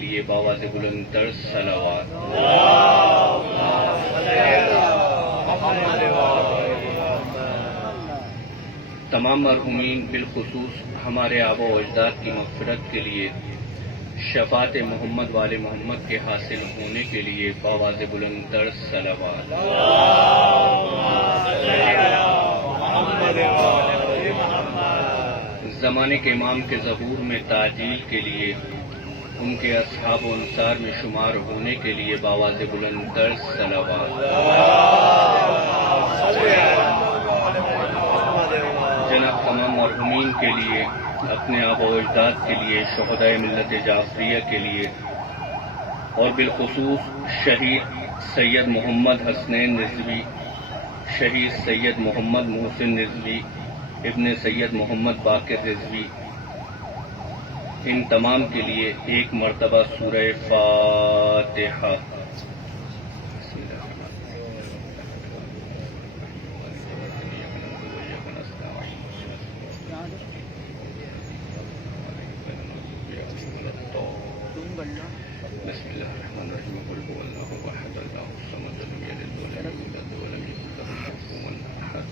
لیے باواز بلند تر صلوات۔ تمام مرحومین بالخصوص ہمارے آبا و اجداد کی مغفرت کے لیے، شفاعت محمد والے محمد کے حاصل ہونے کے لیے باواز بلند تر صلوات۔ زمانے کے امام کے ظہور میں تعجیل کے لیے، ان کے اصحاب و انصار میں شمار ہونے کے لیے باواز بلند تر صلوات۔ جناب تمام مرحومین کے لیے، اپنے آبا و اجداد کے لیے، شہدائے ملت جعفریہ کے لیے، اور بالخصوص شہید سید محمد حسنین رضوی، شہید سید محمد محسن رضوی ابن سید محمد باقر رضوی، ان تمام کے لیے ایک مرتبہ سورہ فاتحہ۔ بسم اللہ الرحمن الرحیم قل هو اللہ احد اللہ الصمد لم یلد ولم یولد ولم یکن له کفوا احد۔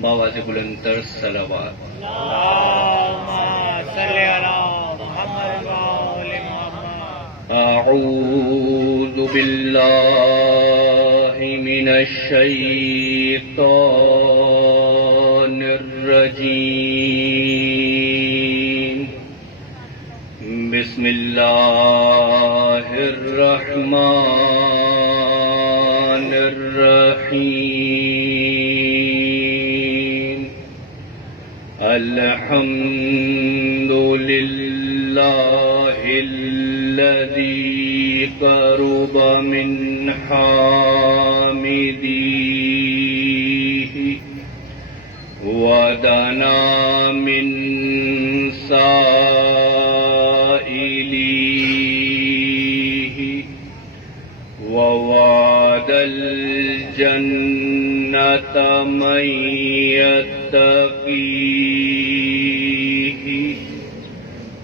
باواز بلند تر صلوات۔ اللهم صل على محمد وآل محمد۔ اعوذ باللہ من الشیطان الرجیم، بسم اللہ الرحمن الرحیم، الحمد للہ الذی قرب من حامدیہ ودنا من ووعد الجنة من يتقيه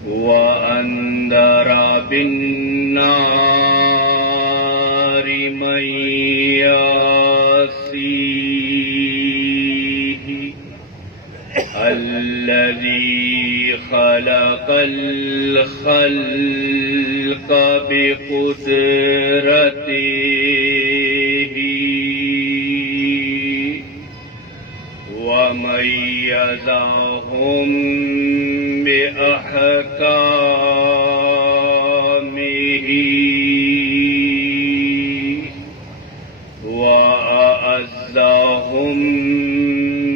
وأنذر بالنار من يعصيه، الذي خلق الخلق بقدرته وميزهم بأحكامه وأعزهم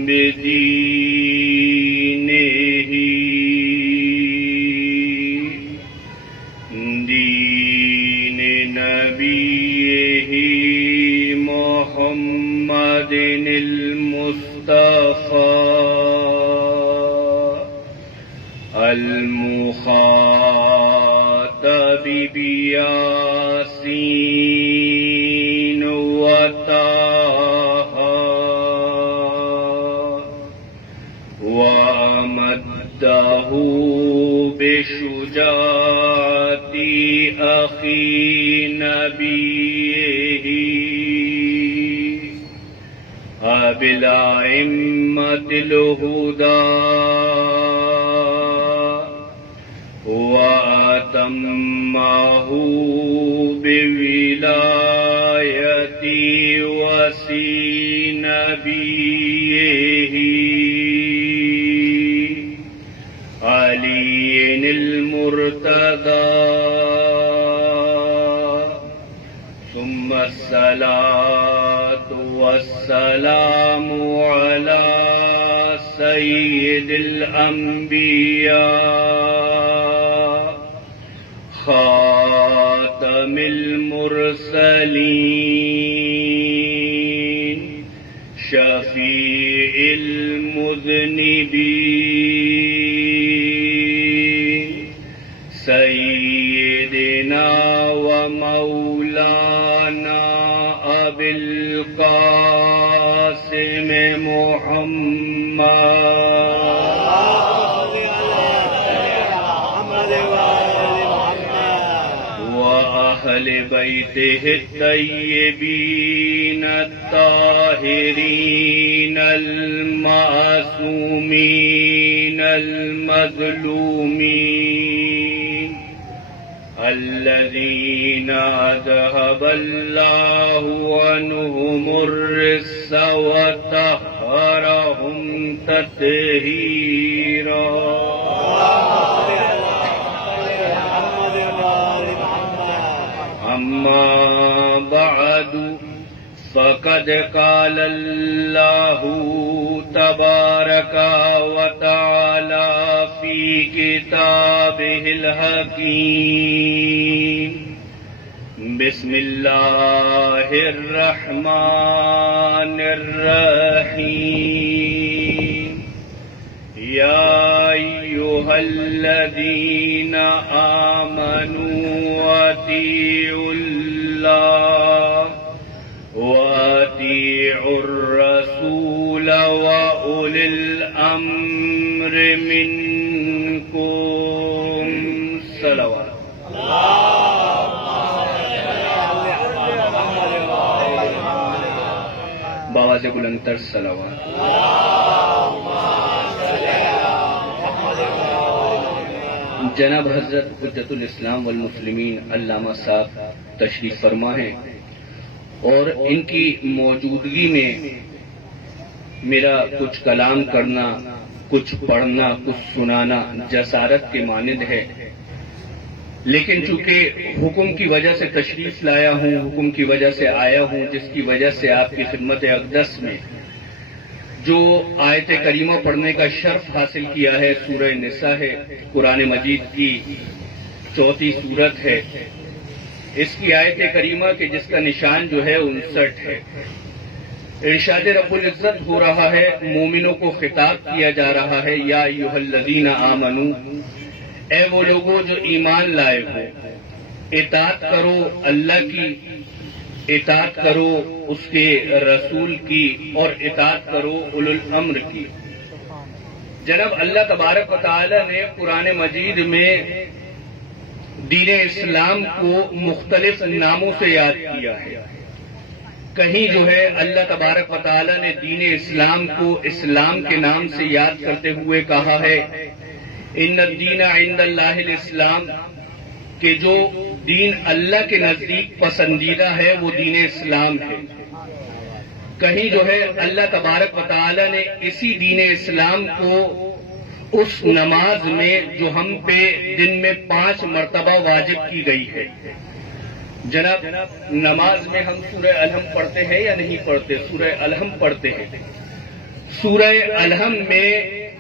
بدينه، دين نبيه محمد المصطفى المخاطب بياسين وطه، وأمده بشجاعة أخي نبيه أبي الأئمة الهدى، وأتمه بولاية وصي نبيه علي المرتضى، ثم الصلاة والسلام على سيد الأنبياء خاتم المرسلين شفيع المذنبين سيدنا ومولانا أبي القاسم محمد أهل بيته الطيبين الطاهرين المعصومين المظلومين الذين أذهب الله عنهم الرجس وطهرهم تطهيرا. أما بعد فقد قال الله تبارك وتعالى في كتابه الحكيم: بسم الله الرحمن الرحيم. يا أيها الذين آمنوا أطيعوا الله وأطيعوا الرسول وأولي الأمر منكم. صلوات. بآواز بلندتر صلوات. جناب حضرت حجت الاسلام والمسلمین علامہ صاحب تشریف فرما ہیں اور ان کی موجودگی میں میرا کچھ کلام کرنا، کچھ پڑھنا، کچھ سنانا جسارت کے مانند ہے، لیکن چونکہ حکم کی وجہ سے تشریف لایا ہوں، حکم کی وجہ سے آیا ہوں، جس کی وجہ سے آپ کی خدمت اقدس میں جو آیت کریمہ پڑھنے کا شرف حاصل کیا ہے سورہ نساء ہے، قرآن مجید کی 34 سورت ہے. اس کی آیت کریمہ کے جس کا نشان جو ہے 59 ہے. ارشاد رب العزت ہو رہا ہے، مومنوں کو خطاب کیا جا رہا ہے، یا ایھا الذین آمنو، اے وہ لوگوں جو ایمان لائے ہو، اطاعت کرو اللہ کی، اطاعت کرو اس کے رسول کی، اور اطاعت کرو اولو الامر کی. جناب اللہ تبارک و تعالی نے قرآن مجید میں دین اسلام کو مختلف ناموں سے یاد کیا ہے. کہیں جو ہے اللہ تبارک و تعالی نے دین اسلام کو اسلام کے نام سے یاد کرتے ہوئے کہا ہے، ان الدین عند اللہ الاسلام، کہ جو دین اللہ کے نزدیک پسندیدہ ہے وہ دین اسلام ہے. کہیں جو ہے اللہ تبارک و تعالی نے اسی دین اسلام کو اس نماز میں جو ہم پہ دن میں 5 مرتبہ واجب کی گئی ہے. جناب نماز میں ہم سورہ الحم پڑھتے ہیں یا نہیں پڑھتے؟ سورہ الحم پڑھتے ہیں. سورہ الحم میں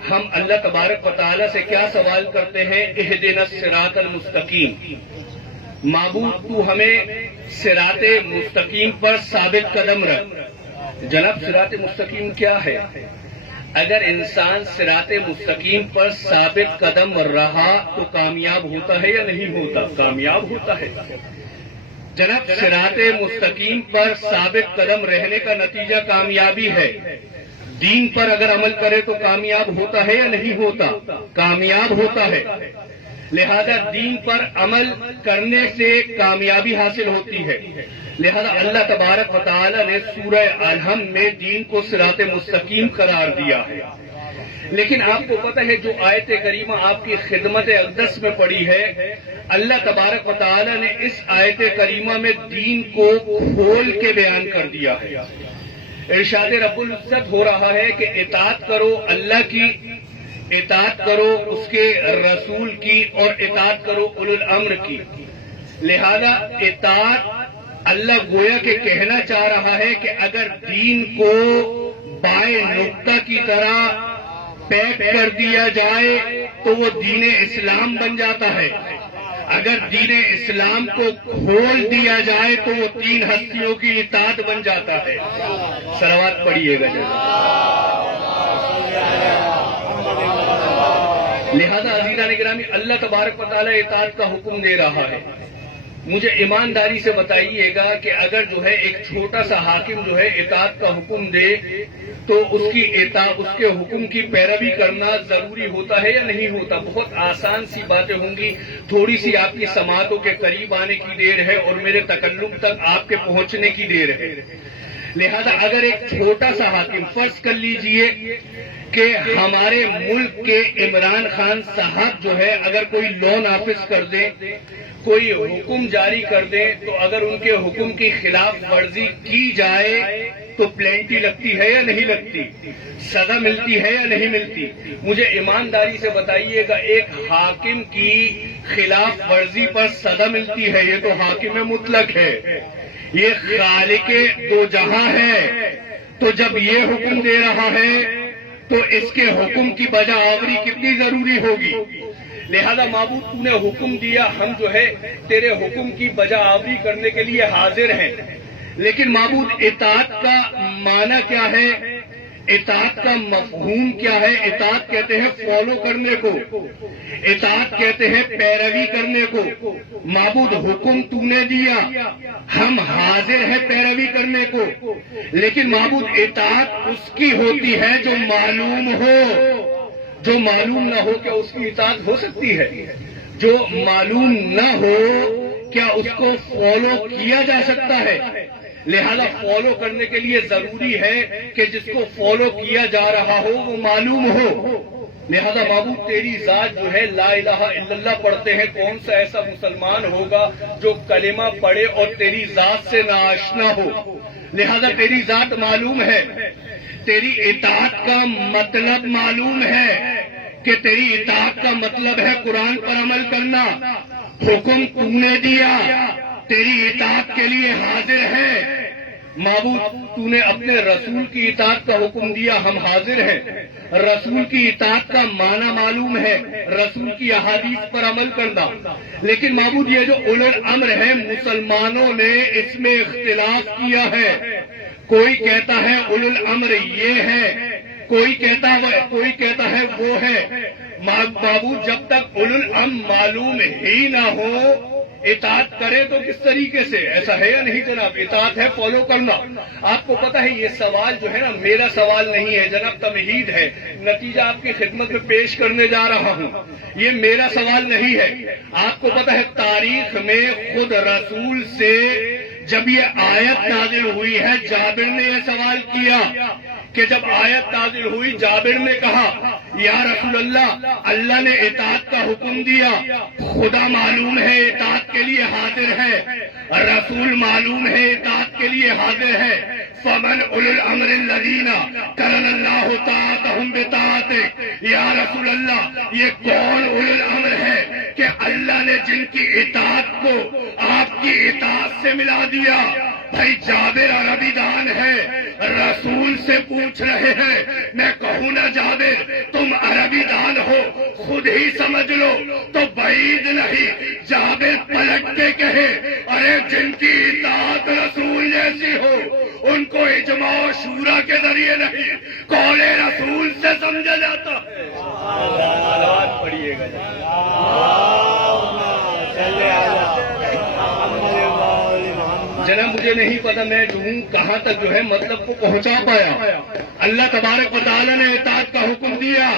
ہم اللہ تبارک و تعالی سے کیا سوال کرتے ہیں؟ اہدنا الصراط المستقیم، معبود تو ہمیں صراط مستقیم پر ثابت قدم رکھ. جناب صراط مستقیم کیا ہے؟ اگر انسان صراط مستقیم پر ثابت قدم رہا تو کامیاب ہوتا ہے یا نہیں ہوتا؟ کامیاب ہوتا ہے. جناب صراط مستقیم پر ثابت قدم رہنے کا نتیجہ کامیابی ہے. دین پر اگر عمل کرے تو کامیاب ہوتا ہے یا نہیں ہوتا؟ کامیاب ہوتا ہے. لہذا دین پر عمل کرنے سے کامیابی حاصل ہوتی ہے. لہذا اللہ تبارک و تعالی نے سورہ الحم میں دین کو صراط مستقیم قرار دیا ہے. لیکن آپ کو پتہ ہے جو آیت کریمہ آپ کی خدمت اقدس میں پڑی ہے، اللہ تبارک و تعالی نے اس آیت کریمہ میں دین کو کھول کے بیان کر دیا ہے. ارشاد رب العزت ہو رہا ہے کہ اطاعت کرو اللہ کی، اطاعت کرو اس کے رسول کی، اور اطاعت کرو اولو الامر کی. لہذا اطاعت اللہ گویا کہ کہنا چاہ رہا ہے کہ اگر دین کو بائیں نقطہ کی طرح پیک کر دیا جائے تو وہ دین اسلام بن جاتا ہے. اگر دین اسلام کو کھول دیا جائے تو وہ 3 ہستیوں کی اطاعت بن جاتا ہے. صلوات پڑھیے گا جناب. لہذا عزیزان گرامی اللہ تبارک و تعالی اطاعت کا حکم دے رہا ہے. مجھے ایمانداری سے بتائیے گا کہ اگر جو ہے ایک چھوٹا سا حاکم جو ہے اطاعت کا حکم دے تو اس کے حکم کی پیروی کرنا ضروری ہوتا ہے یا نہیں ہوتا؟ بہت آسان سی باتیں ہوں گی، تھوڑی سی آپ کی سماعتوں کے قریب آنے کی دیر ہے اور میرے تکلم تک آپ کے پہنچنے کی دیر ہے۔ لہذا اگر ایک چھوٹا سا حاکم، فرض کر لیجئے کہ ہمارے ملک کے عمران خان صاحب جو ہے اگر کوئی لا نافذ کر دیں، کوئی حکم جاری کر دیں، تو اگر ان کے حکم کی خلاف ورزی کی جائے تو پلینٹی لگتی ہے یا نہیں لگتی؟ سزا ملتی ہے یا نہیں ملتی؟ مجھے ایمانداری سے بتائیے گا، ایک حاکم کی خلاف ورزی پر سزا ملتی ہے، یہ تو حاکم مطلق ہے، یہ خالق دو جہاں ہے، تو جب یہ حکم دے رہا ہے تو اس کے حکم کی بجا آوری کتنی ضروری ہوگی؟ لہذا معبود تو نے حکم دیا، ہم جو ہے تیرے حکم کی بجا آوری کرنے کے لیے حاضر ہیں، لیکن معبود اطاعت کا معنی کیا ہے؟ اطاعت کا مفہوم کیا ہے؟ اطاعت کہتے ہیں فالو کرنے کو، اطاعت کہتے ہیں پیروی کرنے کو۔ معبود حکم تو نے دیا، ہم حاضر ہیں پیروی کرنے کو، لیکن معبود اطاعت اس کی ہوتی ہے جو معلوم ہو، جو معلوم نہ ہو کیا اس کی اطاعت ہو سکتی ہے؟ جو معلوم نہ ہو کیا اس کو فالو کیا جا سکتا ہے؟ لہذا فالو کرنے کے لیے ضروری ہے کہ جس کو فالو کیا جا رہا ہو وہ معلوم ہو۔ لہذا معبود تیری ذات جو ہے لا الہ الا اللہ پڑھتے ہیں، کون سا ایسا مسلمان ہوگا جو کلمہ پڑھے اور تیری ذات سے ناآشنا ہو؟ لہذا تیری ذات معلوم ہے، تیری اطاعت کا مطلب معلوم ہے کہ تیری اطاعت کا مطلب ہے قرآن پر عمل کرنا، حکم تو نے دیا، تیری اطاعت کے لیے حاضر ہے۔ معبود تو نے اپنے رسول کی اطاعت کا حکم دیا، ہم حاضر ہیں۔ رسول کی اطاعت کا معنی معلوم ہے، رسول کی احادیث پر عمل کرنا، لیکن معبود یہ جو اولو الامر ہے مسلمانوں نے اس میں اختلاف کیا ہے۔ کوئی کہتا ہے اولو الامر یہ ہے، کوئی کہتا ہے وہ ہے۔ معبود جب تک اولو الامر معلوم ہی نہ ہو اطاعت کرے تو کس طریقے سے؟ ایسا ہے یا نہیں جناب؟ اطاعت ہے فالو کرنا۔ آپ کو پتا ہے یہ سوال جو ہے نا میرا سوال نہیں ہے جناب، تمہید ہے، نتیجہ آپ کی خدمت میں پیش کرنے جا رہا ہوں، یہ میرا سوال نہیں ہے۔ آپ کو پتا ہے تاریخ میں خود رسول سے جب یہ آیت نازل ہوئی ہے، جابر نے یہ سوال کیا کہ جب آیت نازل ہوئی جابر نے کہا یا رسول اللہ، اللہ نے اطاعت کا حکم دیا، خدا معلوم ہے اطاعت کے لیے حاضر ہے، رسول معلوم ہے اطاعت کے لیے حاضر ہے، فمن اولو الامر الذین قرن اللہ طاعتہم بطاعتہ، یا رسول اللہ یہ کون اولو الامر ہے کہ اللہ نے جن کی اطاعت کو آپ کی اطاعت سے ملا دیا؟ بھائی جابر عربی دان ہے، رسول سے پوچھ رہے ہیں، میں کہوں نا جابر تم عربی دان ہو خود ہی سمجھ لو تو بعید نہیں، جابر پلٹ کے کہے ارے جن کی اطاعت رسول جیسی ہو ان کو اجماع و شورا کے ذریعے نہیں قول رسول سے سمجھا جاتا ہے۔ پڑھیے گا جناب، مجھے نہیں پتا میں جو ہوں کہاں تک جو ہے مطلب کو پہنچا پایا۔ اللہ تبارک و تعالی نے اطاعت کا حکم دیا،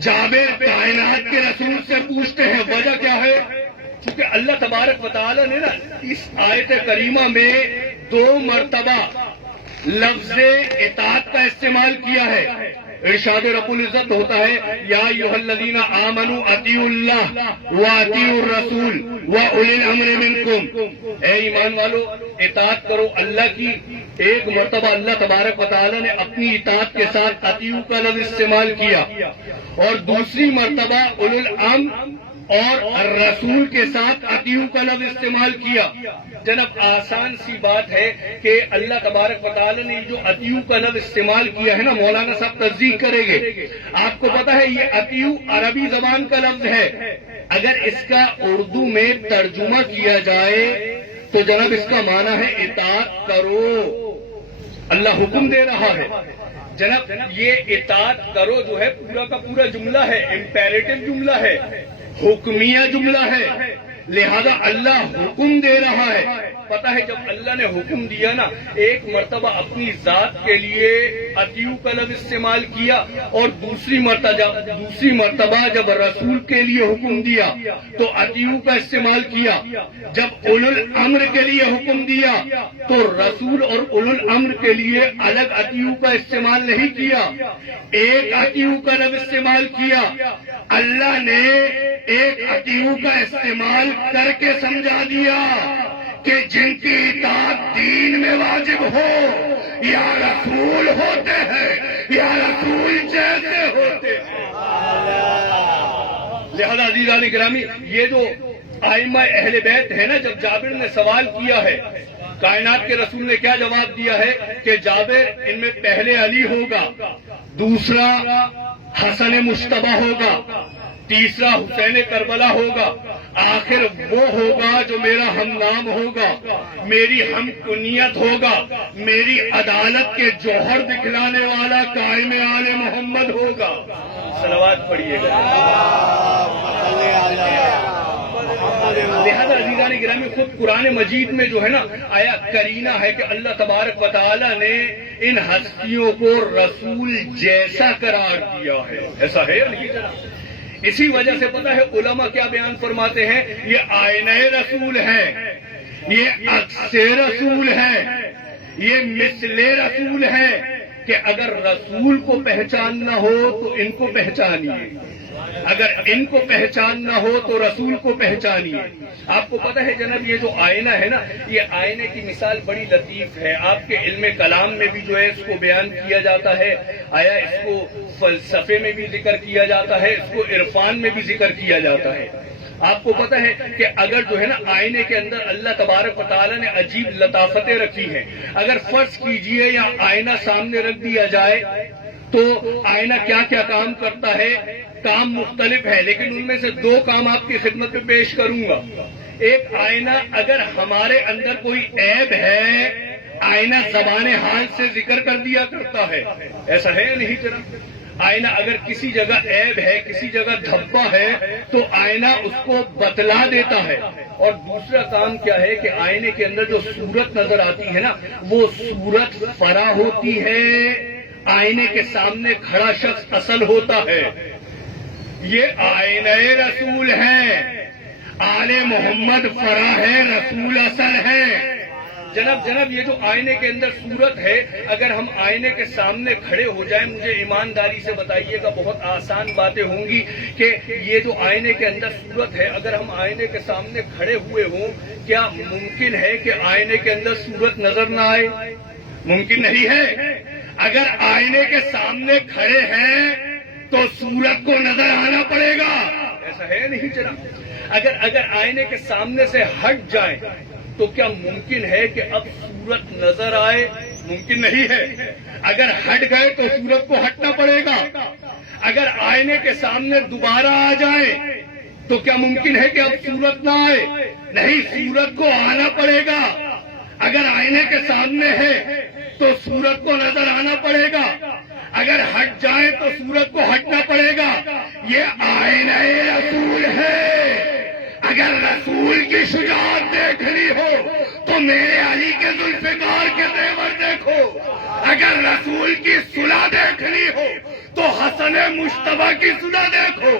جابر کائنات کے رسول سے پوچھتے ہیں وجہ کیا ہے؟ چونکہ اللہ تبارک و تعالی نے نا اس آیت کریمہ میں 2 مرتبہ لفظ اطاعت کا استعمال کیا ہے۔ ارشاد رب العزت ہوتا ہے یا ایھا الذین آمنوا اطیعوا اللہ واطیعوا الرسول واولی الامر منکم، اے ایمان والو اطاعت کرو اللہ کی۔ ایک مرتبہ اللہ تبارک و تعالی نے اپنی اطاعت کے ساتھ اطیعوا کا لفظ استعمال کیا، اور دوسری مرتبہ اولی الامر اور رسول کے ساتھ اطیعوا کا لفظ استعمال کیا۔ جناب آسان سی بات ہے کہ اللہ تبارک و تعالی نے جو اطیعوا کا لفظ استعمال کیا ہے نا، مولانا صاحب تصدیق کریں گے، آپ کو پتا ہے یہ اطیعوا عربی زبان کا لفظ ہے، اگر اس کا اردو میں ترجمہ کیا جائے تو جناب اس کا معنی ہے اطاعت کرو، اللہ حکم دے رہا ہے۔ جناب یہ اطاعت کرو جو ہے پورا کا پورا جملہ ہے، امپیریٹو جملہ ہے، حکمیہ جملہ ہے، لہذا اللہ حکم دے رہا ہے. پتہ ہے جب اللہ نے حکم دیا نا، ایک مرتبہ اپنی ذات کے لیے اطیعوا کا لفظ استعمال کیا، اور دوسری مرتبہ جب رسول کے لیے حکم دیا تو اطیعوا کا استعمال کیا. جب اولو الامر کے لیے حکم دیا تو رسول اور اولو الامر کے لیے الگ اطیعوا کا استعمال نہیں کیا، ایک اطیعوا کا لفظ استعمال کیا. اللہ نے ایک اطیعوا کا استعمال کر کے سمجھا دیا کہ جن کی اطاعت دین میں واجب ہو یا رسول ہوتے ہیں یا رسول جیسے ہوتے ہیں. لہذا عزیزان گرامی، یہ جو ائمہ اہل بیت ہے نا، جب جابر نے سوال کیا ہے، کائنات کے رسول نے کیا جواب دیا ہے کہ جابر، ان میں پہلے علی ہوگا، دوسرا حسن مشتبہ ہوگا، تیسرا حسین کربلا ہوگا، آخر وہ ہوگا جو میرا ہم نام ہوگا، میری ہم کنیت ہوگا، میری عدالت کے جوہر دکھلانے والا قائم آل محمد ہوگا. صلوات پڑھیے گا. لہذا عزیزان گرامی، خود قرآن مجید میں جو ہے نا آیا کرینہ ہے کہ اللہ تبارک و تعالی نے ان ہستیوں کو رسول جیسا قرار دیا ہے. ایسا ہے نہیں جناب؟ اسی وجہ سے پتہ ہے علماء کیا بیان فرماتے ہیں، یہ آئینہ رسول ہے، یہ عکس رسول ہے، یہ مثل رسول ہے کہ اگر رسول کو پہچاننا ہو تو ان کو پہچانیے، اگر ان کو پہچاننا ہو تو رسول کو پہچانیے. آپ کو پتہ ہے جناب، یہ جو آئینہ ہے نا، یہ آئینے کی مثال بڑی لطیف ہے. آپ کے علم کلام میں بھی جو ہے اس کو بیان کیا جاتا ہے، آیا اس کو فلسفے میں بھی ذکر کیا جاتا ہے، اس کو عرفان میں بھی ذکر کیا جاتا ہے. آپ کو پتہ ہے کہ اگر جو ہے نا آئینے کے اندر اللہ تبارک و تعالیٰ نے عجیب لطافتیں رکھی ہیں. اگر فرض کیجئے یا آئینہ سامنے رکھ دیا جائے تو آئینہ کیا کیا کام کرتا ہے؟ کام مختلف ہے، لیکن ان میں سے دو کام آپ کی خدمت میں پیش کروں گا. ایک آئینہ، اگر ہمارے اندر کوئی عیب ہے، آئینہ زبان حال سے ذکر کر دیا کرتا ہے. ایسا ہے یا نہیں جناب؟ آئینہ اگر کسی جگہ عیب ہے، کسی جگہ دھبا ہے تو آئینہ اس کو بتلا دیتا ہے. اور دوسرا کام کیا ہے کہ آئینے کے اندر جو صورت نظر آتی ہے نا، وہ صورت فرا ہوتی ہے، آئینے کے سامنے کھڑا شخص اصل ہوتا ہے. یہ آئینہ رسول ہے، آل محمد فرا ہے، رسول اصل ہے. جناب یہ جو آئینے کے اندر صورت ہے، اگر ہم آئینے کے سامنے کھڑے ہو جائیں، مجھے ایمانداری سے بتائیے گا، بہت آسان باتیں ہوں گی کہ یہ جو آئینے کے اندر صورت ہے، اگر ہم آئینے کے سامنے کھڑے ہوئے ہوں، کیا ممکن ہے کہ آئینے کے اندر صورت نظر نہ آئے؟ ممکن نہیں ہے. اگر آئینے کے سامنے کھڑے ہیں تو صورت کو نظر آنا پڑے گا. ایسا ہے نہیں جناب؟ اگر آئینے کے سامنے سے ہٹ جائیں تو کیا ممکن ہے کہ اب صورت نظر آئے؟ ممکن نہیں ہے. اگر ہٹ گئے تو صورت کو ہٹنا پڑے گا. اگر آئینے کے سامنے دوبارہ آ جائیں تو کیا ممکن ہے کہ اب صورت نہ آئے؟ نہیں، صورت کو آنا پڑے گا. اگر آئینے کے سامنے ہے تو صورت کو نظر آنا پڑے گا. اگر ہٹ جائیں تو صورت کو ہٹنا پڑے گا. یہ آئینہ رسول ہے. اگر رسول کی شجاعت دیکھنی ہو تو میرے علی کے ذوالفقار کے زیور دیکھو. اگر رسول کی صلح دیکھنی ہو تو حسن مشتبہ کی صلح دیکھو.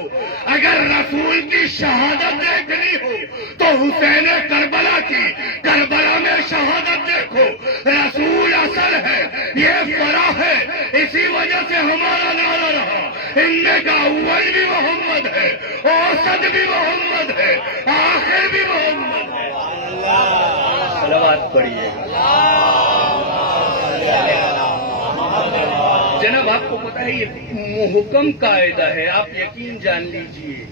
اگر رسول کی شہادت دیکھنی ہو تو حسین کربلا میں شہادت دیکھو. رسول اصل ہے، یہ فرا ہے. اسی وجہ سے ہمارا نعرہ رہا، ان میں کا اول بھی محمد ہے، اوسط بھی محمد ہے، آخر بھی محمد ہے. صلوات پڑھیے. جناب آپ کو پتہ ہے یہ محکم قاعدہ ہے، آپ یقین جان لیجئے.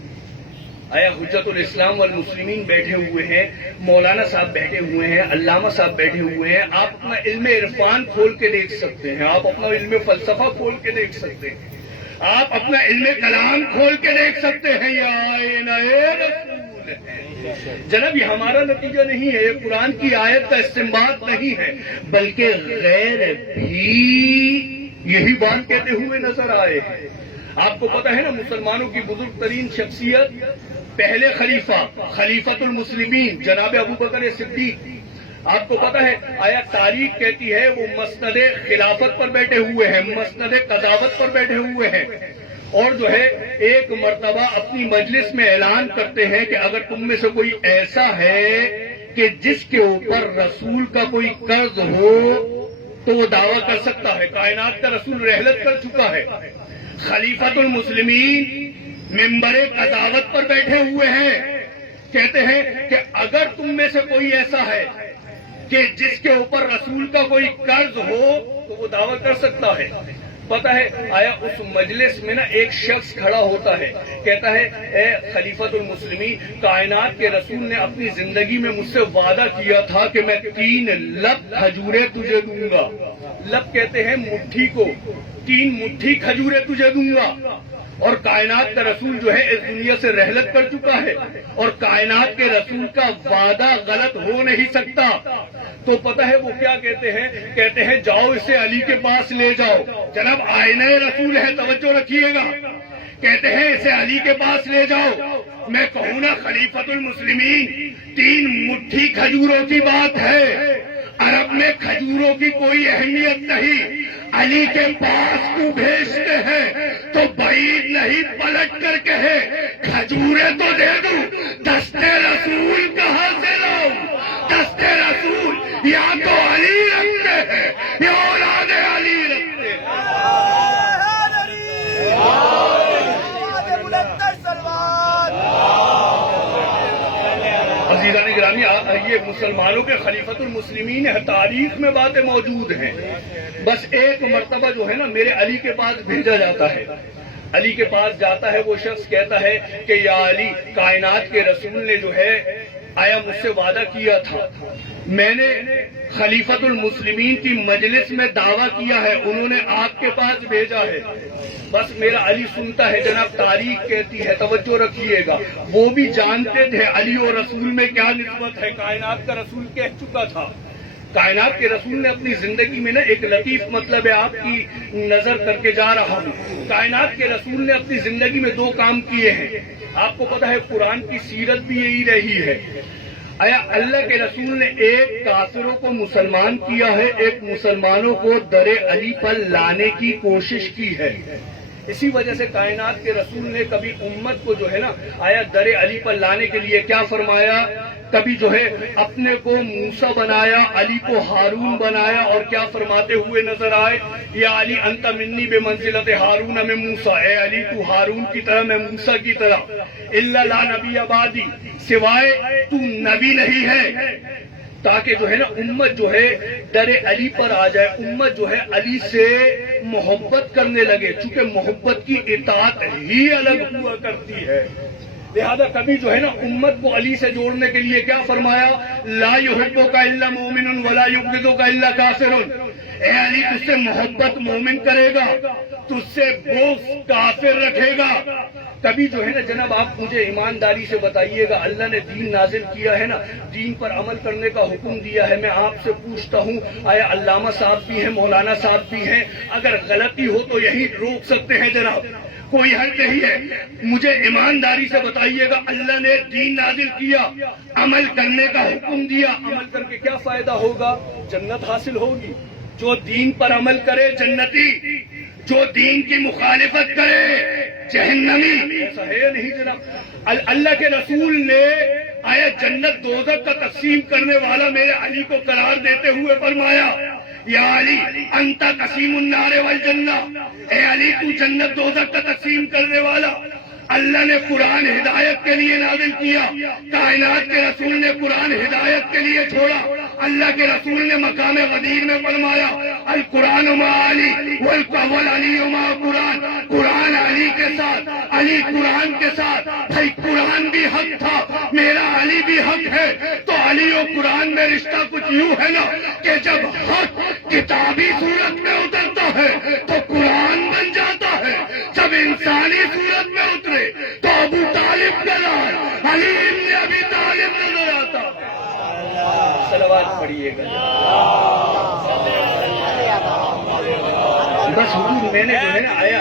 آیا حجت الاسلام والمسلمین بیٹھے ہوئے ہیں، مولانا صاحب بیٹھے ہوئے ہیں، علامہ صاحب بیٹھے ہوئے ہیں. آپ اپنا علم عرفان کھول کے دیکھ سکتے ہیں، آپ اپنا علم فلسفہ کھول کے دیکھ سکتے ہیں، آپ اپنا علم کلام کھول کے دیکھ سکتے ہیں. یہ آئینہ رسول ہے. جناب یہ ہمارا نتیجہ نہیں ہے، یہ قرآن کی آیت کا استنباط نہیں ہے، بلکہ غیر بھی یہی بات کہتے ہوئے نظر آئے ہیں. آپ کو پتہ ہے نا، مسلمانوں کی بزرگ ترین شخصیت پہلے خلیفہ خلیفۃ المسلمین جناب ابو بکر صدیق، آپ کو پتا ہے آیا تاریخ کہتی ہے وہ مسند خلافت پر بیٹھے ہوئے ہیں، مسند قضاوت پر بیٹھے ہوئے ہیں، اور جو ہے ایک مرتبہ اپنی مجلس میں اعلان کرتے ہیں کہ اگر تم میں سے کوئی ایسا ہے کہ جس کے اوپر رسول کا کوئی قرض ہو تو وہ دعویٰ کر سکتا ہے۔ کائنات کا رسول رحلت کر چکا ہے، خلیفۃ المسلمین ممبر قضاوت پر بیٹھے ہوئے ہیں، کہتے ہیں کہ اگر تم میں سے کوئی ایسا ہے کہ جس کے اوپر رسول کا کوئی قرض ہو تو وہ دعویٰ کر سکتا ہے۔ پتا ہے آیا اس مجلس میں نا ایک شخص کھڑا ہوتا ہے، کہتا ہے اے خلیفۃ المسلمین، کائنات کے رسول نے اپنی زندگی میں مجھ سے وعدہ کیا تھا کہ میں 3 لب کھجوریں تجھے دوں گا۔ لب کہتے ہیں مٹھی کو، 3 مٹھی کھجوریں تجھے دوں گا، اور کائنات کا رسول جو ہے اس دنیا سے رحلت کر چکا ہے، اور کائنات کے رسول کا وعدہ غلط ہو نہیں سکتا۔ تو پتہ ہے وہ کیا کہتے ہیں؟ کہتے ہیں جاؤ اسے علی کے پاس لے جاؤ۔ جناب آئینہ رسول ہے، توجہ رکھیے گا۔ کہتے ہیں اسے علی کے پاس لے جاؤ۔ میں کہوں نا خلیفۃ المسلمین، 3 مٹھی کھجوروں کی بات ہے، عرب میں کھجوروں کی کوئی اہمیت نہیں، علی کے پاس کو بھیجتے ہیں تو بعید نہیں پلٹ کر کہے کھجوریں تو دے دوں، دستے رسول کہاں سے لاؤں؟ دستے رسول یا تو علی رکھتے ہیں یا اولاد علی رکھتے ہیں۔ عزیزان گرامی، یہ مسلمانوں کے خلیفۃ المسلمین تاریخ میں باتیں موجود ہیں، بس ایک مرتبہ جو ہے نا میرے علی کے پاس بھیجا جاتا ہے، علی کے پاس جاتا ہے، وہ شخص کہتا ہے کہ یا علی، کائنات کے رسول نے جو ہے آیا مجھ سے وعدہ کیا تھا، میں نے خلیفۃ المسلمین کی مجلس میں دعویٰ کیا ہے، انہوں نے آپ کے پاس بھیجا ہے۔ بس میرا علی سنتا ہے، جناب تاریخ کہتی ہے، توجہ رکھیے گا، وہ بھی جانتے تھے علی اور رسول میں کیا نسبت ہے۔ کائنات کا رسول کہہ چکا تھا، کائنات کے رسول نے اپنی زندگی میں نا ایک لطیف مطلب ہے آپ کی نظر کر کے جا رہا ہوں، کائنات کے رسول نے اپنی زندگی میں 2 کام کیے ہیں۔ آپ کو پتا ہے قرآن کی سیرت بھی یہی رہی ہے۔ آیا اللہ کے رسول نے ایک کافروں کو مسلمان کیا ہے، ایک مسلمانوں کو در علی پر لانے کی کوشش کی ہے۔ اسی وجہ سے کائنات کے رسول نے کبھی امت کو جو ہے نا آیا در علی پر لانے کے لیے کیا فرمایا، کبھی جو ہے اپنے کو موسیٰ بنایا، علی کو ہارون بنایا، اور کیا فرماتے ہوئے نظر آئے، یا علی انت منی بے منزلت ہارون میں موسیٰ، اے علی تو ہارون کی طرح، میں موسیٰ کی طرح، الا لا نبی آبادی، سوائے تو نبی نہیں ہے، تاکہ جو ہے نا امت جو ہے در علی پر آ جائے، امت جو ہے علی سے محبت کرنے لگے، چونکہ محبت کی اطاعت ہی الگ ہوا کرتی ہے۔ لہذا کبھی جو ہے نا امت کو علی سے جوڑنے کے لیے کیا فرمایا، لا یحبک الا مومن ولا یبغضک الا کافر، اے علی تجھ سے محبت مومن کرے گا، تجھ سے بغض کافر رکھے گا۔ کبھی جو ہے نا جناب آپ مجھے ایمانداری سے بتائیے گا، اللہ نے دین نازل کیا ہے نا، دین پر عمل کرنے کا حکم دیا ہے، میں آپ سے پوچھتا ہوں آیا علامہ صاحب بھی ہیں، مولانا صاحب بھی ہیں، اگر غلطی ہو تو یہی روک سکتے ہیں جناب، کوئی حل نہیں ہے۔ مجھے ایمانداری سے بتائیے گا، اللہ نے دین نازل کیا، عمل کرنے کا حکم دیا، عمل کر کے کیا فائدہ ہوگا؟ جنت حاصل ہوگی۔ جو دین پر عمل کرے جنتی، جو دین کی مخالفت کرے جہنمی، ایسا ہے نہیں جناب۔ اللہ کے رسول نے آیا جنت دوزخ کا تقسیم کرنے والا میرے علی کو قرار دیتے ہوئے فرمایا، یا علی انت قسیم النار والجنہ، اے علی تو جنت دوزخ کا تقسیم کرنے والا۔ اللہ نے قرآن ہدایت کے لیے نازل کیا، کائنات کے رسول نے قرآن ہدایت کے لیے چھوڑا۔ اللہ کے رسول نے مقام غدیر میں فرمایا، القرآن مع علی والعلی مع قرآن، قرآن علی کے ساتھ، علی قرآن کے ساتھ۔ بھائی قرآن بھی حق تھا، میرا علی بھی حق ہے، تو علی و قرآن میں رشتہ کچھ یوں ہے نا کہ جب حق کتابی صورت میں اترتا ہے تو قرآن بن جاتا ہے، جب انسانی صورت میں اترے تو ابو طالب کا لال علی ابن ابی طالب نظر آتا ہے۔ صلوات پڑھیے گا۔ بس حضور میں نے جو ہے نا آیا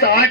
60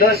10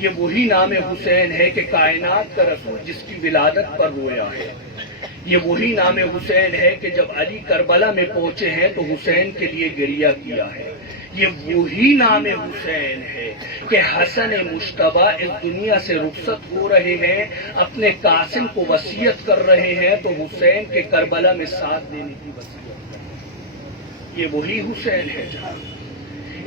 یہ وہی نام حسین ہے کہ کائنات کا رسول جس کی ولادت پر رویا ہے. یہ وہی نام حسین ہے کہ جب علی کربلا میں پہنچے ہیں تو حسین کے لیے گریہ کیا ہے. یہ وہی نام حسین ہے کہ حسن مجتبیٰ اس دنیا سے رخصت ہو رہے ہیں، اپنے قاسم کو وصیت کر رہے ہیں تو حسین کے کربلا میں ساتھ دینے کی وصیت کر رہے ہیں. یہ وہی حسین ہے جہاں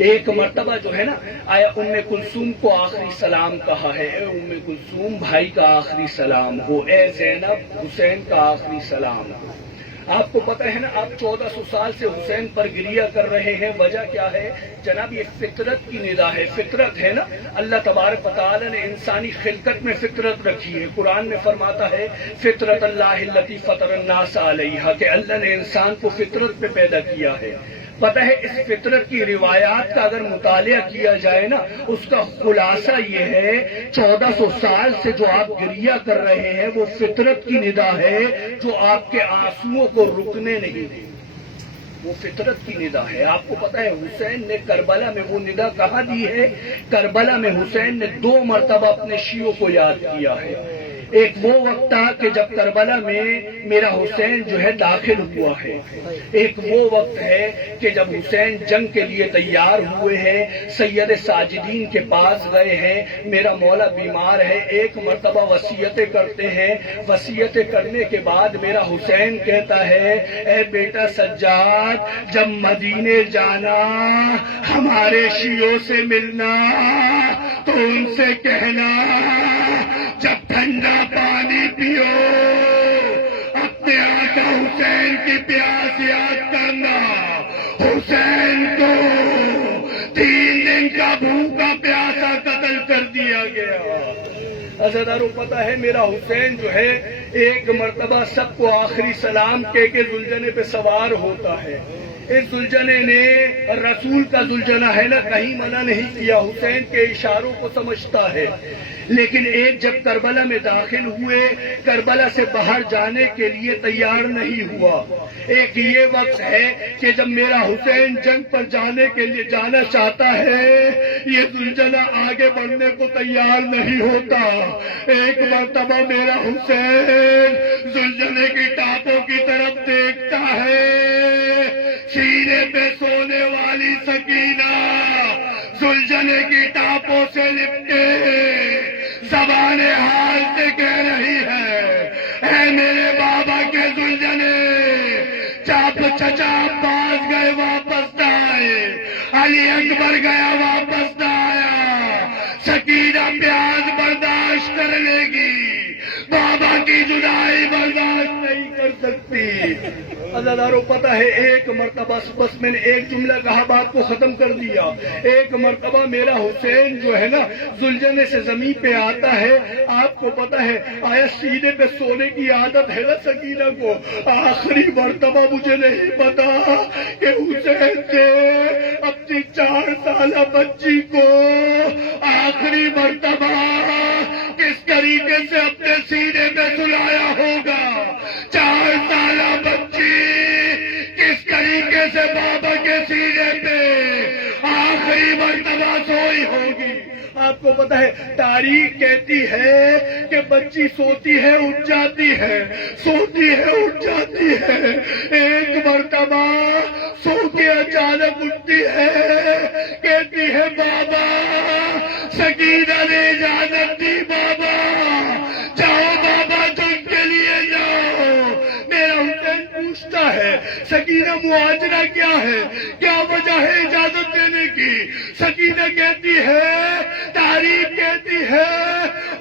ایک مرتبہ جو ہے نا آیا ام کلثوم کو آخری سلام کہا ہے، اے ام کلثوم بھائی کا آخری سلام ہو، اے زینب حسین کا آخری سلام ہو. آپ کو پتہ ہے نا آپ 1400 سال سے حسین پر گریہ کر رہے ہیں، وجہ کیا ہے جناب؟ یہ فطرت کی ندا ہے. فطرت ہے نا، اللہ تبارک و تعالی نے انسانی خلقت میں فطرت رکھی ہے. قرآن میں فرماتا ہے فطرت اللہ التی فطر الناس علیہا، کہ اللہ نے انسان کو فطرت پہ پیدا کیا ہے. پتہ ہے اس فطرت کی روایات کا اگر مطالعہ کیا جائے نا، اس کا خلاصہ یہ ہے 1400 سال سے جو آپ گریہ کر رہے ہیں وہ فطرت کی ندا ہے جو آپ کے آنسوؤں کو رکنے نہیں دے. وہ فطرت کی ندا ہے. آپ کو پتہ ہے حسین نے کربلا میں وہ ندا کہاں دی ہے؟ کربلا میں حسین نے 2 مرتبہ اپنے شیعوں کو یاد کیا ہے. ایک وہ وقت تھا کہ جب کربلا میں میرا حسین جو ہے داخل ہوا ہے. ایک وہ وقت ہے کہ جب حسین جنگ کے لیے تیار ہوئے ہیں، سید ساجدین کے پاس گئے ہیں، میرا مولا بیمار ہے. ایک مرتبہ وصیتیں کرتے ہیں. وصیتیں کرنے کے بعد میرا حسین کہتا ہے اے بیٹا سجاد، جب مدینے جانا ہمارے شیعوں سے ملنا تو ان سے کہنا جب ٹھنڈا پانی پیو اپنے آقا حسین کی پیاس یاد کرنا. حسین کو 3 دن کا بھوکا پیاسا قتل کر دیا گیا. عزیزانو پتہ ہے میرا حسین جو ہے ایک مرتبہ سب کو آخری سلام کہہ کے ذوالجنے پہ سوار ہوتا ہے. اس ذوالجنے نے رسول کا ذوالجنا ہے نا کہیں منع نہیں کیا، حسین کے اشاروں کو سمجھتا ہے. لیکن ایک جب کربلا میں داخل ہوئے، کربلا سے باہر جانے کے لیے تیار نہیں ہوا. ایک یہ وقت ہے کہ جب میرا حسین جنگ پر جانے کے لیے جانا چاہتا ہے، یہ ذوالجنا آگے بڑھنے کو تیار نہیں ہوتا. ایک مرتبہ میرا حسین ذوالجنے کی ٹاپوں کی طرف دیکھتا ہے، سینے پہ سونے والی سکینہ ذوالجنے کی ٹاپوں سے لپٹے زبان حال سے کہہ رہی ہے اے میرے بابا کے ذوالجنے، چچا عباس گئے واپس نہ آئے، علی اکبر گیا واپس نہ آیا، سکینہ پیاس برداشت کر لے گی، بابا کی جدائی برداشت نہیں کر سکتی. عزیزانو پتہ ہے ایک مرتبہ بس میں نے ایک جملہ کہا بات کو ختم کر دیا. ایک مرتبہ میرا حسین جو ہے نا ذوالجنے سے زمین پہ آتا ہے. آپ کو پتہ ہے آیا سینے پہ سونے کی عادت ہے نا سکینہ کو. آخری مرتبہ مجھے نہیں پتا کہ حسین نے اپنی 4 سالہ بچی کو آخری مرتبہ کس طریقے سے اپنے سینے پہ سلایا ہوگا. 4 سالہ بچی کس طریقے سے بابا کے سینے پہ آخری مرتبہ سوئی ہوگی. آپ کو پتہ ہے تاریخ کہتی ہے کہ بچی سوتی ہے اٹھ جاتی ہے، سوتی ہے اٹھ جاتی ہے. ایک مرتبہ سو کے اچانک اٹھتی ہے، کہتی ہے بابا سکینہ نے اجازت دی، بابا جاؤ بابا جنگ کے لیے جاؤ. میرا حسین پوچھتا ہے سکینہ مہاجرہ کیا ہے، کیا وجہ ہے اجازت دینے کی؟ سکینہ کہتی ہے، تاریخ کہتی ہے،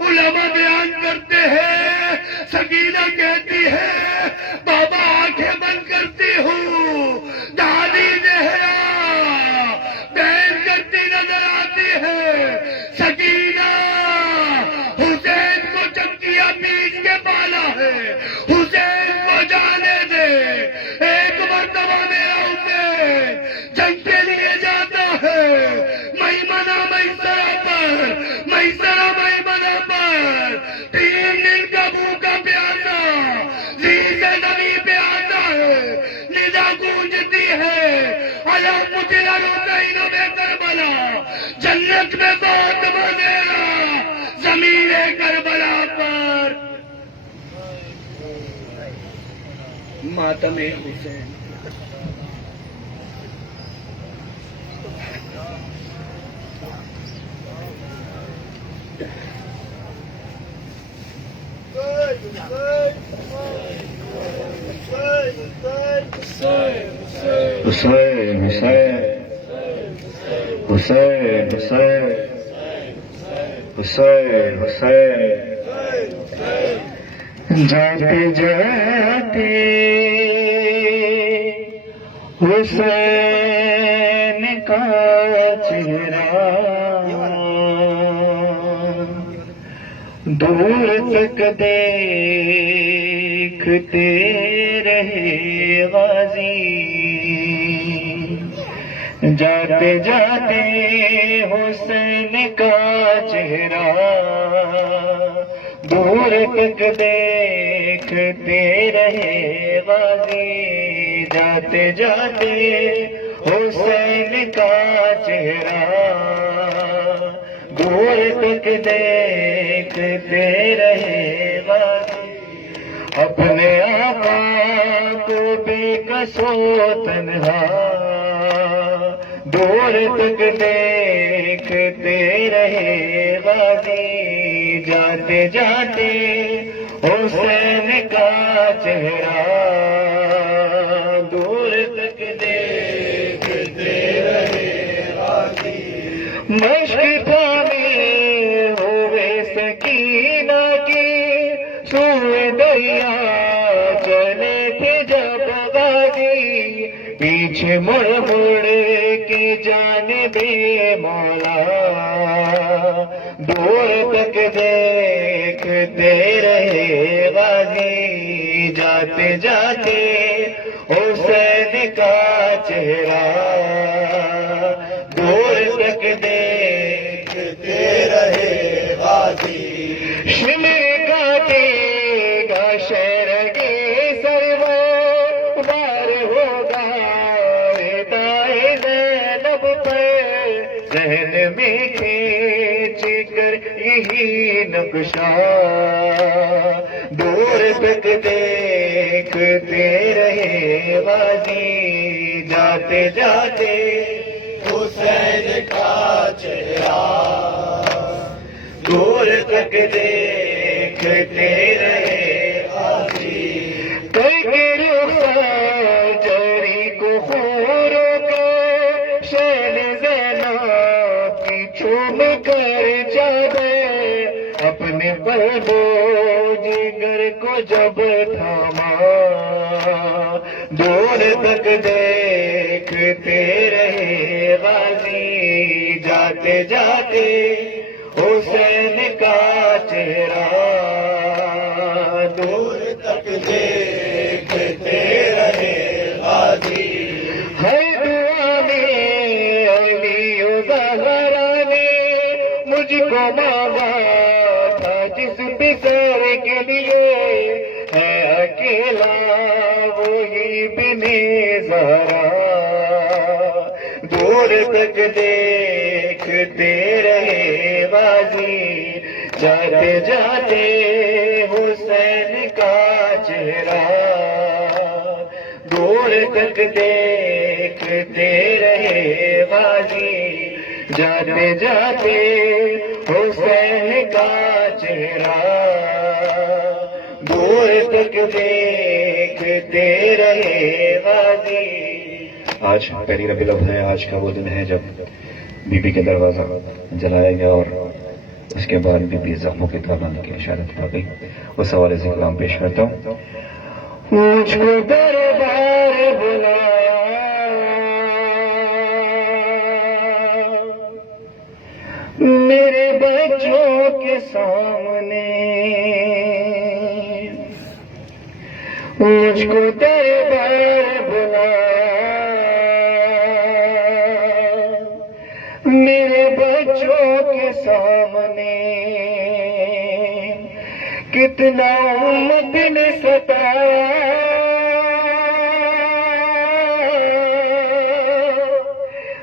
علماء بیان کرتے ہیں، سکینہ کہتی ہے بابا آنکھیں بند کرتی ہوں، دادی زہرا بہن کرتی نظر آتی ہے. سکینہ حسین کو چکیا بیچ کے پالا ہے، حسین کو جانے دے. ایک مرتبہ میرا حسین جنگ کے لیے جاتا ہے، میمنہ میسرہ پر، میسرہ میمنہ پر 3 دن کا بھوکا پیاسا زیر زمین پہ آتا ہے. ندا گونجتی ہے علم قتل الحسین میں کربلا، جنت میں بہت مزیرا کربلا پر ماتم حسین. حسین حسین حسین حسین حسین حسین جاتے جاتے حسین کا چہرہ دور تک دیکھتے رہے غازی. جاتے جاتے حسین کا چہرہ دور تک دیکھتے رہے غازی. جاتے جاتے حسین کا چہرہ دور تک دیکھتے رہے غازی. اپنے آقا کو بے کسو تنہا دور تک دیکھتے رہے غازی. جاتے جاتے حسین کا چہرہ دور تک دیکھتے رہے غازی. مشق پانے ہوئے سکینہ کی سوئے دریا چلے تھے جب غازی. پیچھے مڑ مڑ کے جانب مولا دور تک دیکھتے رہے غازی. جاتے جاتے حسین کا چہرہ دور تک دیکھتے رہے غازی. شمر کاٹے گا شہر کے سرور بار ہوگا ردائے زینب پر. ذہن میں کھینچ کر یہی نقشہ دور تک دیکھتے رہے غازی. جاتے جاتے حسین کا چہرہ دور تک دیکھتے رہے غازی. کئی کے رخسار جری کو خوروں کے شہن زینب کی چھوم کر چادر. اپنے پلو جگر کو جب تھاما دور تک دیکھتے رہے غازی. جاتے جاتے حسین کا چہرہ دور تک دیکھتے رہے غازی. ہر دعا میں علی و زہرا نے مجھ کو مانگا تھا جس بسر کے لیے ہے اکیلا وہی بن زہرا. دور تک دیکھتے رہے غازی. جاتے جاتے حسین کا چہرہ دور تک دیکھتے رہے غازی. جاتے جاتے حسین کا چہرہ دور تک دیکھتے رہے غازی. آج پہلی ربیع الاول ہے. آج کا وہ دن ہے جب بی بی کا دروازہ جلایا گیا اور اس کے بعد بی بی زخموں کے کارنامے کی اشارت آ گئی. اس حوالے سے کلام پیش کرتا ہوں. مجھ کو دربار بلایا میرے بچوں کے سامنے. مجھ کو دربار بلایا میرے بچوں کے سامنے. کتنا امت نے ستایا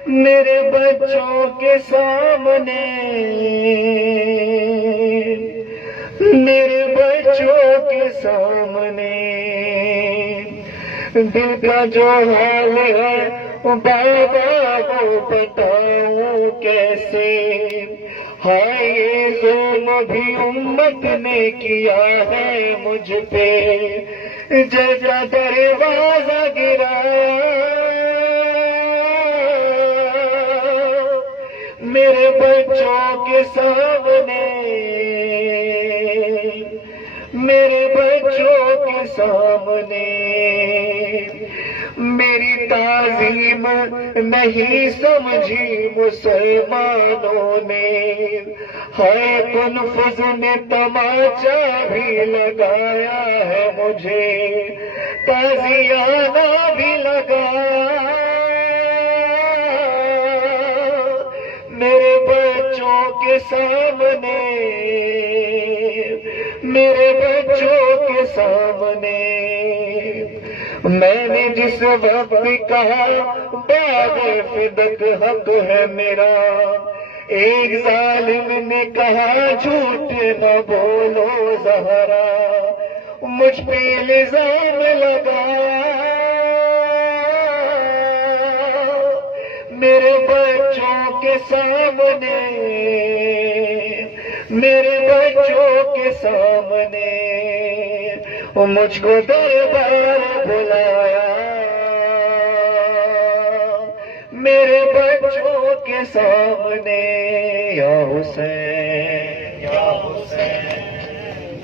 میرے بچوں کے سامنے. دل کا جو حال ہے بابا وہ بتاؤں کیسے. ہائے یہ ظلم بھی امت نے کیا ہے مجھ پہ، جیسا دروازہ گرایا میرے بچوں کے سامنے، میرے بچوں کے سامنے. میری تعظیم نہیں سمجھی مسلمانوں نے، ہائے تنفذ نے تماچا بھی لگایا ہے مجھے، تازیانہ بھی لگایا میرے بچوں کے سامنے، میرے بچوں کے سامنے. میں نے جس وقت کہا باغ فدق حق ہے میرا، ایک ظالم نے کہا جھوٹ نہ بولو زہرا، مجھ پہ الزام لگایا میرے بچوں کے سامنے، میرے بچوں کے سامنے. مجھ کو دربار بلایا میرے بچوں کے سامنے. یا حسین یا حسین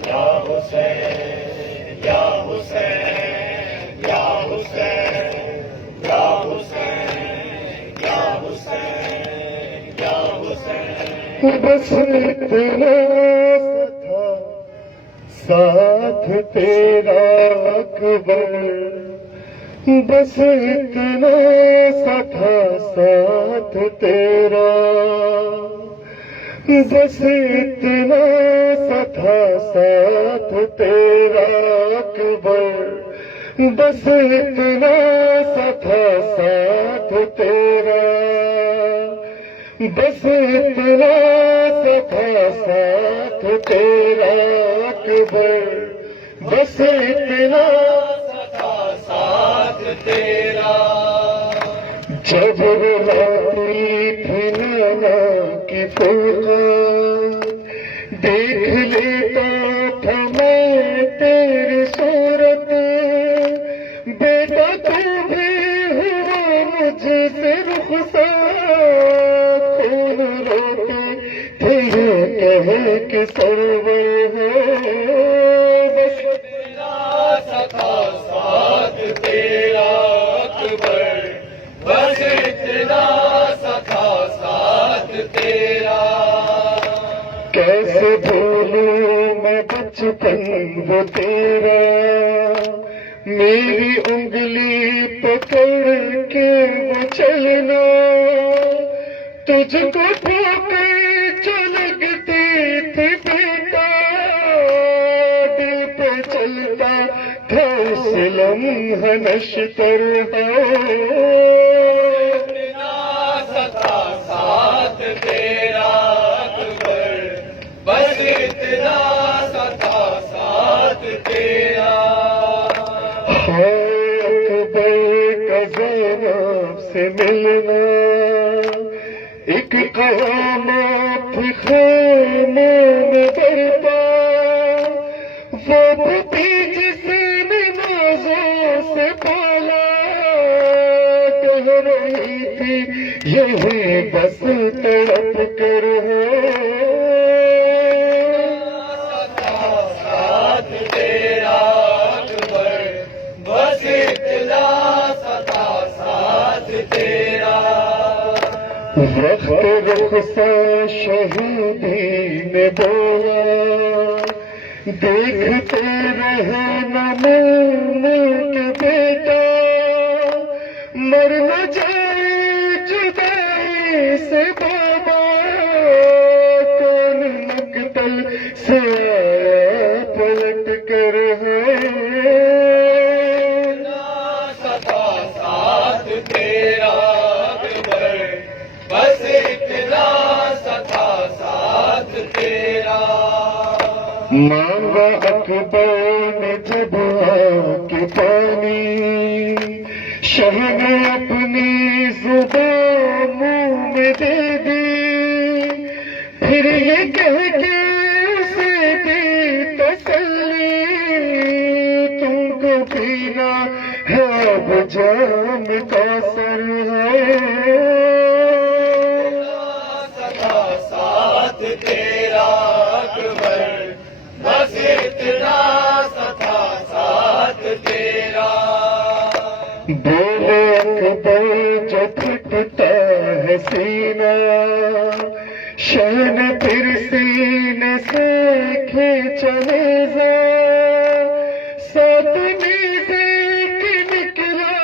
یا حسین یا حسین یا حسین یا حسین یا حسین یا حسین. بس اتنا تھا ساتھ تیرا اکبر، بس اتنا سا تھا ساتھ تیرا، بس اتنا سا تھا ساتھ تیرا اکبر، بس اتنا سا تھا ساتھ تیرا، بس اتنا سا تھا ساتھ تیرا اکبر، بس اتنا سا تھا ساتھ تیرا. جب رلاتی تھی نینا کی فرقان، دیکھ لیتا تھا میں تیری صورت، بیٹا تو بھی ہوا مجھ سے رخصت، خون روتے تھے یہ کہہ کے سرور ہے، بس اتنا سا تھا ساتھ تیرا اکبر، بس اتنا سا تھا ساتھ تیرا. کیسے بھولوں میں بچپن وہ تیرا، میری انگلی پکڑ کے وہ چلنا، تجھ کو پھوکے جو لگتی تھی بیٹا، دل پہ چلتا تھا اس لمحہ نشتر ہے. اتنا سا تھا ساتھ تیرا اکبر، بس اتنا سا تھا ساتھ تیرا. اکبر کا زینب سے ملنا ایک قیامت تھی خیمے میں برپا، وہ بتی جس نے نازوں سے پالا، کہہ رہی تھی یہی بس تڑپ کر ہے. ساتھ تیرا اکبر، بس اتنا سا تھا ساتھ تیرا. وقت رخصا شہیدی نے بولا، دیکھتے رہے نہ مل کے بیٹا، مر نہ جائے جدائی سے بابا، کون مقتل سے آیا پلٹ کر ہے. سا تھا ساتھ تیرا اکبر، بس اتنا سا تھا ساتھ تیرا. مانگا اکبر نے جب آ کے پانی، شاہ نے اپنی زبان منہ میں دے دی، پھر یہ کہہ کے اسے دی تسلی، تم کو پینا ہے اب جام کا سر ہے، سدا ساتھ تیرا اکبر، بس اتنا سدا ساتھ تیرا. بولے اکبر جو پھٹتا ہے سینہ، شان پھر سینے سے کھینچا نیزا، ساتھ نیزے کی نکلا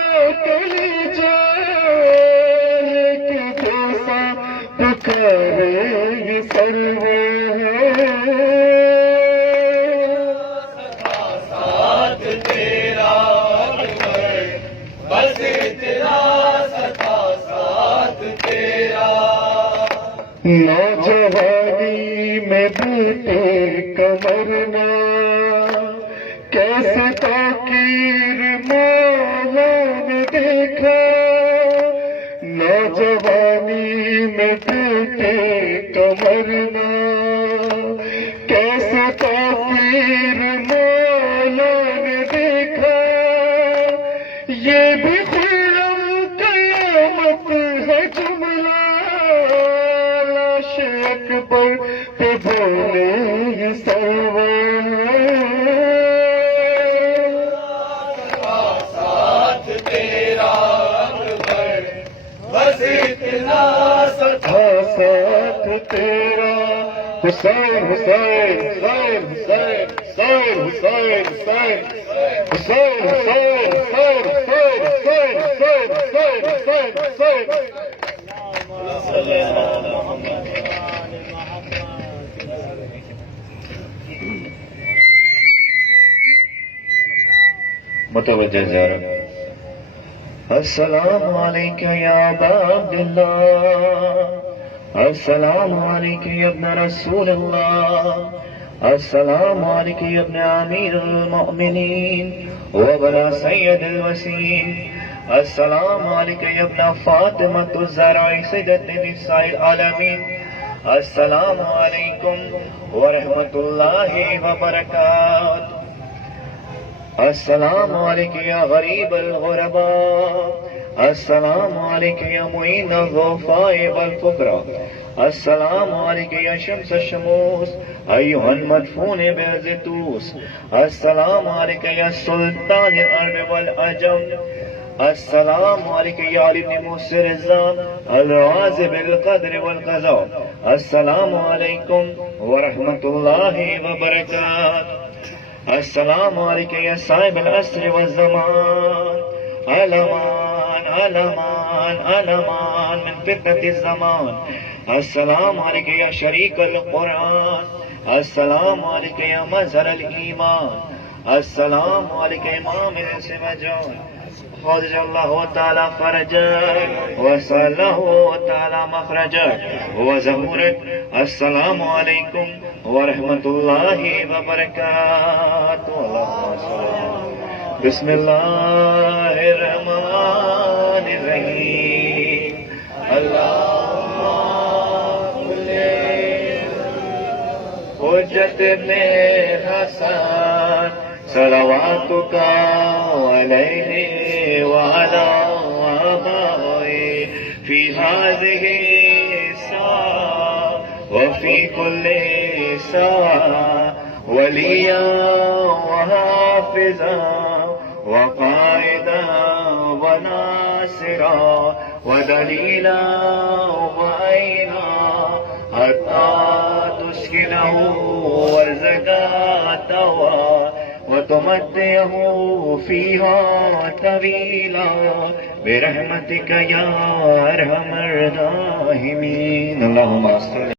کلیجا، ایک جیسا پکارے یہ سروے ہے، ساتھ تیرا اکبر، بس اتنا سدا ساتھ تیرا. نوجوانی میں بوٹے کمرنا، کیسے تاکیر مولا نے دیکھا، نوجوانی میں بوٹے کمرنا، کیسے تاکیر مولا نے دیکھا، یہ بھی خرم قیامت ہے جملہ، لاش اکبر پہ بولے یہ سروے ساتھ تیرا اکبر، بس اتنا سدا ساتھ تیرا. حسین حسین حسین حسین حسین حسین حسین حسین حسین حسین حسین حسین حسین حسین متوجہ زیارت. السلام علیکم یا ابا عبداللہ، السلام علیکم یا ابن رسول اللہ، السلام علیکم یا ابن امیر المؤمنین وابن سید الوسیم، السلام علیکم یا ابن فاطمۃ الزہرا سیدۃ نساء العالمین، السلام علیکم ورحمۃ اللہ وبرکاتہ. السلام علیکم یا غریب الغرباء، السلام علیکم یا معین الضعفاء والفقراء، السلام علیکم یا شمس الشموس ایھا المدفون بعزتوس، السلام علیکم یا سلطان العرب والعجم، السلام علیکم یا علی بن موسر الزام العازب القدر والقضاء، السلام علیکم ورحمۃ اللہ وبرکاتہ. السلام علیکم یا صاحب العصر والزمان، علمان علمان علمان من فتنة الزمان، السلام علیکم یا شریک القرآن، السلام علیکم یا مظہر الایمان، السلام علیکم امام السمجان، خرج اللہ تعالی فرجک وصلہ تعالی مخرجک وظہورک. السلام علیکم ورحمۃ اللہ وبرکاتہ. اللہم صل بسم اللہ الرحمن الرحیم. اللہم حجت میں حسن صلواتک علیہ وعلی آبائہ فی ہذہ الساعة وفی کل ساعة ولیا وحافظا وقائدا وناصرا ودلیلا وعینا حتى تسكنه وزكاته وتمتعه فيها طويلا برحمتك يا أرحم الراحمين. اللهم صل